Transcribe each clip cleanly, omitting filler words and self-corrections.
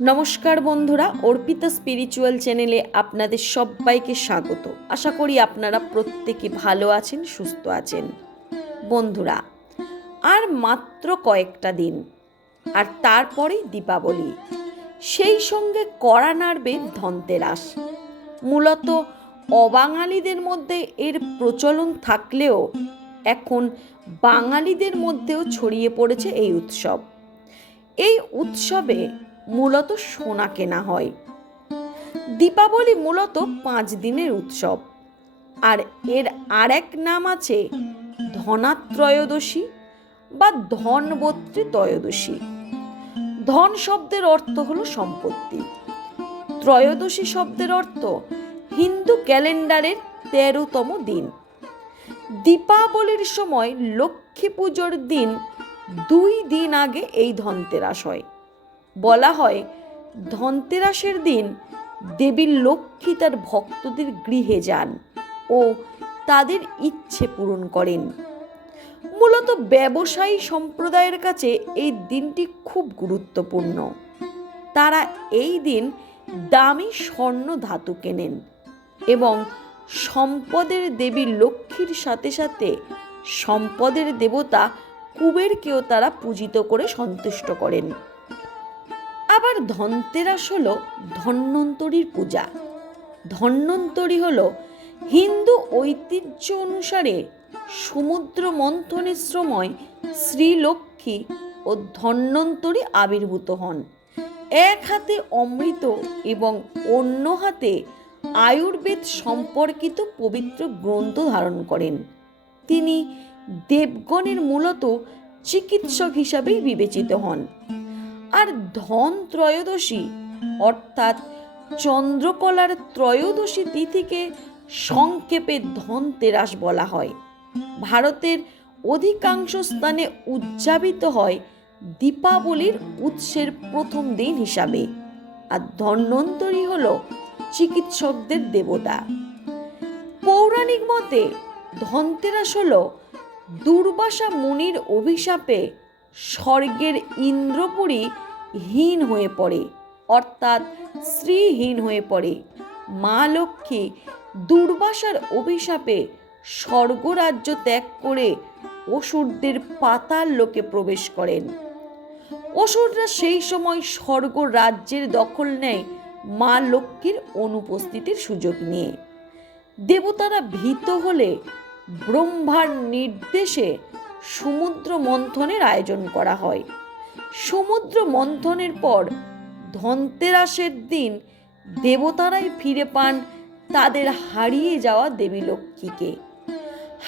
নমস্কার বন্ধুরা, অর্পিতা স্পিরিচুয়াল চ্যানেলে আপনাদের সবাইকে স্বাগত। আশা করি আপনারা প্রত্যেকে ভালো আছেন, সুস্থ আছেন। বন্ধুরা, আর মাত্র কয়েকটা দিন, আর তারপরেই দীপাবলি, সেই সঙ্গে কড়া নাড়বে ধনতেরাস। মূলত অবাঙালিদের মধ্যে এর প্রচলন থাকলেও এখন বাঙালিদের মধ্যেও ছড়িয়ে পড়েছে এই উৎসব। এই উৎসবে মূলত সোনা কেনা হয়। দীপাবলি মূলত 5 দিনের উৎসব, আর এর আরেক নাম আছে ধনাত্রয়োদশী বা ধনবত্রী ত্রয়োদশী। ধন শব্দের অর্থ হলো সম্পত্তি, ত্রয়োদশী শব্দের অর্থ হিন্দু ক্যালেন্ডারের 13তম দিন। দীপাবলির সময় লক্ষ্মী পুজোর দিন 2 দিন আগে এই ধনতেরাস হয়। বলা হয় ধনতেরাসের দিন দেবী লক্ষ্মী তার ভক্তদের গৃহে যান ও তাদের ইচ্ছে পূরণ করেন। মূলত ব্যবসায়ী সম্প্রদায়ের কাছে এই দিনটি খুব গুরুত্বপূর্ণ। তারা এই দিন দামি স্বর্ণ ধাতু কেনেন এবং সম্পদের দেবী লক্ষ্মীর সাথে সাথে সম্পদের দেবতা কুবেরকেও তারা পূজিত করে সন্তুষ্ট করেন। আবার ধনতেরাস হলো ধন্বন্তরীর পূজা। ধন্বন্তরী হলো হিন্দু ঐতিহ্য অনুসারে সমুদ্র মন্থনের সময় শ্রীলক্ষ্মী ও ধন্বন্তরী আবির্ভূত হন। এক হাতে অমৃত এবং অন্য হাতে আয়ুর্বেদ সম্পর্কিত পবিত্র গ্রন্থ ধারণ করেন। তিনি দেবগণের মূলত চিকিৎসক হিসাবেই বিবেচিত হন। আর ধন ত্রয়োদশী অর্থাৎ চন্দ্রকলার ত্রয়োদশী তিথিকে সংক্ষেপে ধনতেরাস বলা হয়। ভারতের অধিকাংশ স্থানে উদযাপিত হয় দীপাবলির উৎসের প্রথম দিন হিসাবে। আর ধন্বন্তরী হল চিকিৎসকদের দেবতা। পৌরাণিক মতে ধনতেরাস হল দুর্বাসা মুনির অভিশাপে স্বর্গের ইন্দ্রপুরী হীন হয়ে পড়ে, অর্থাৎ শ্রীহীন হয়ে পড়ে। মা লক্ষ্মী দুর্বাসার অভিশাপে স্বর্গরাজ্য ত্যাগ করে অসুরদের পাতাল লোকে প্রবেশ করেন। অসুররা সেই সময় স্বর্গ রাজ্যের দখল নেয় মা লক্ষ্মীর অনুপস্থিতির সুযোগ নিয়ে। দেবতারা ভীত হলে ব্রহ্মার নির্দেশে সমুদ্র মন্থনের আয়োজন করা হয়। সমুদ্র মন্থনের পর ধনতেরাসের দিন দেবতারাই ফিরে পান তাদের হারিয়ে যাওয়া দেবী লক্ষ্মীকে।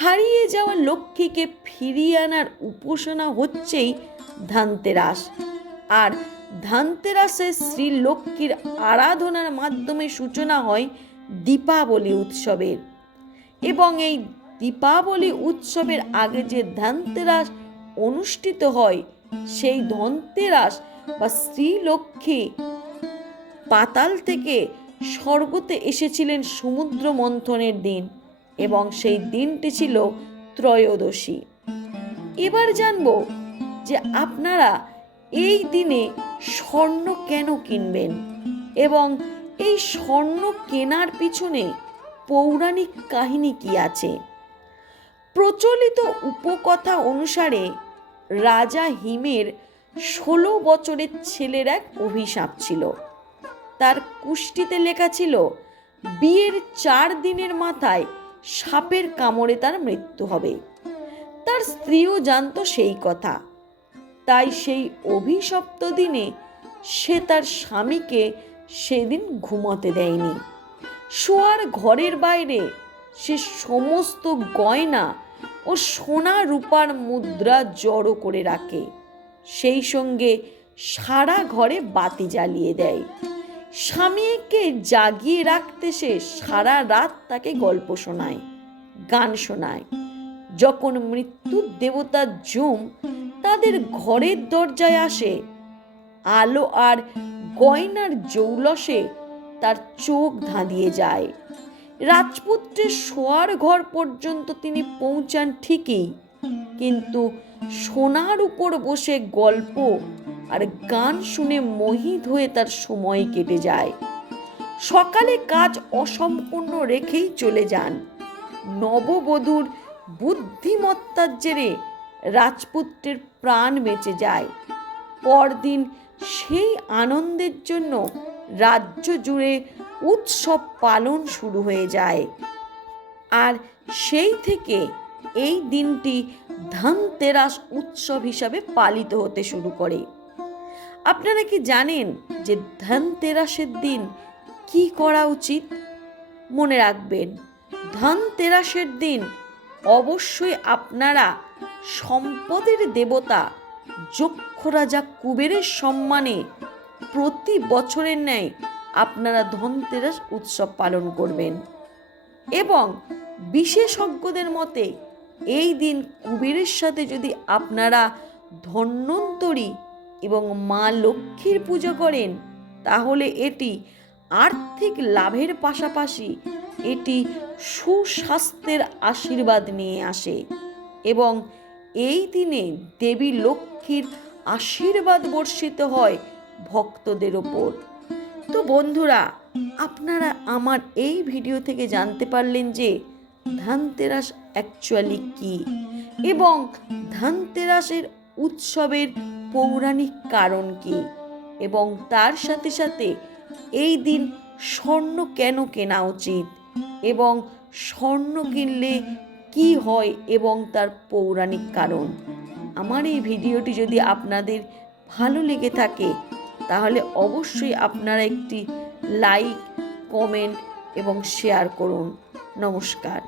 হারিয়ে যাওয়া লক্ষ্মীকে ফিরিয়ে আনার উপাসনা হচ্ছেই ধনতেরাস। আর ধনতেরাসে শ্রী লক্ষ্মীর আরাধনার মাধ্যমে সূচনা হয় দীপাবলি উৎসবের। এবং এই দীপাবলি উৎসবের আগে যে ধনতেরাস অনুষ্ঠিত হয়, সেই ধনতেরাস বা শ্রীলক্ষ্মী পাতাল থেকে স্বর্গতে এসেছিলেন সমুদ্র মন্থনের দিন, এবং সেই দিনটি ছিল ত্রয়োদশী। এবার জানব যে আপনারা এই দিনে স্বর্ণ কেন কিনবেন এবং এই স্বর্ণ কেনার পিছনে পৌরাণিক কাহিনী কি আছে। প্রচলিত উপকথা অনুসারে রাজা হিমের 16 বছরের ছেলের এক অভিশাপ ছিল। তার কুষ্ঠিতে লেখা ছিল বিয়ের 4 দিনের মাথায় সাপের কামড়ে তার মৃত্যু হবে। তার স্ত্রীও জানতো সেই কথা, তাই সেই অভিশপ্ত দিনে সে তার স্বামীকে সেদিন ঘুমাতে দেয়নি। শোয়ার ঘরের বাইরে সে সমস্ত গয়না ও সোনা রূপার মুদ্রা জড়ো করে রাখে। সেই সঙ্গে সারা ঘরে বাতি জ্বালিয়ে দেয়। স্বামীকে জাগিয়ে রাখতে সে সারা রাত তাকে গল্প শোনায়, গান শোনায়। যখন মৃত্যুর দেবতা যম তাদের ঘরের দরজায় আসে, আলো আর গয়নার জৌলসে তার চোখ ধাঁধিয়ে যায়। রাজপুত্রের শোয়ার ঘর পর্যন্ত তিনি পৌঁছান ঠিকই, কিন্তু সোনার উপর বসে গল্প আর গান শুনে মোহিত হয়ে তার সময় কেটে যায়। সকালে কাজ অসম্পূর্ণ রেখেই চলে যান। নববধূর বুদ্ধিমত্তার জেরে রাজপুত্রের প্রাণ বেঁচে যায়। পরদিন সেই আনন্দের জন্য রাজ্য জুড়ে উৎসব পালন শুরু হয়ে যায়। আর সেই থেকে এই দিনটি ধনতেরাস উৎসব হিসাবে পালিত হতে শুরু করে। আপনারা কি জানেন যে ধনতেরাসের দিন কি করা উচিত? মনে রাখবেন, ধনতেরাসের দিন অবশ্যই আপনারা সম্পদের দেবতা যক্ষ রাজা কুবেরের সম্মানে প্রতি বছরের ন্যায় আপনারা ধনতেরাস উৎসব পালন করবেন। এবং বিশেষজ্ঞদের মতে এই দিন কুবেরের সাথে যদি আপনারা ধন্বন্তরী এবং মা লক্ষ্মীর পুজো করেন, তাহলে এটি আর্থিক লাভের পাশাপাশি এটি সুস্বাস্থ্যের আশীর্বাদ নিয়ে আসে এবং এই দিনে দেবী লক্ষ্মীর আশীর্বাদ বর্ষিত হয় ভক্তদের ওপর। তো বন্ধুরা, আপনারা আমার এই ভিডিও থেকে জানতে পারলেন যে ধনতেরাস অ্যাকচুয়ালি কি এবং ধনতেরাসের উৎসবের পৌরাণিক কারণ কি, এবং তার সাথে সাথে এই দিন স্বর্ণ কেন কেনা উচিত এবং স্বর্ণ কিনলে কি হয় এবং তার পৌরাণিক কারণ। আমার এই ভিডিওটি যদি আপনাদের ভালো লেগে থাকে তাহলে অবশ্যই আপনারা একটি লাইক, কমেন্ট এবং শেয়ার করুন। নমস্কার।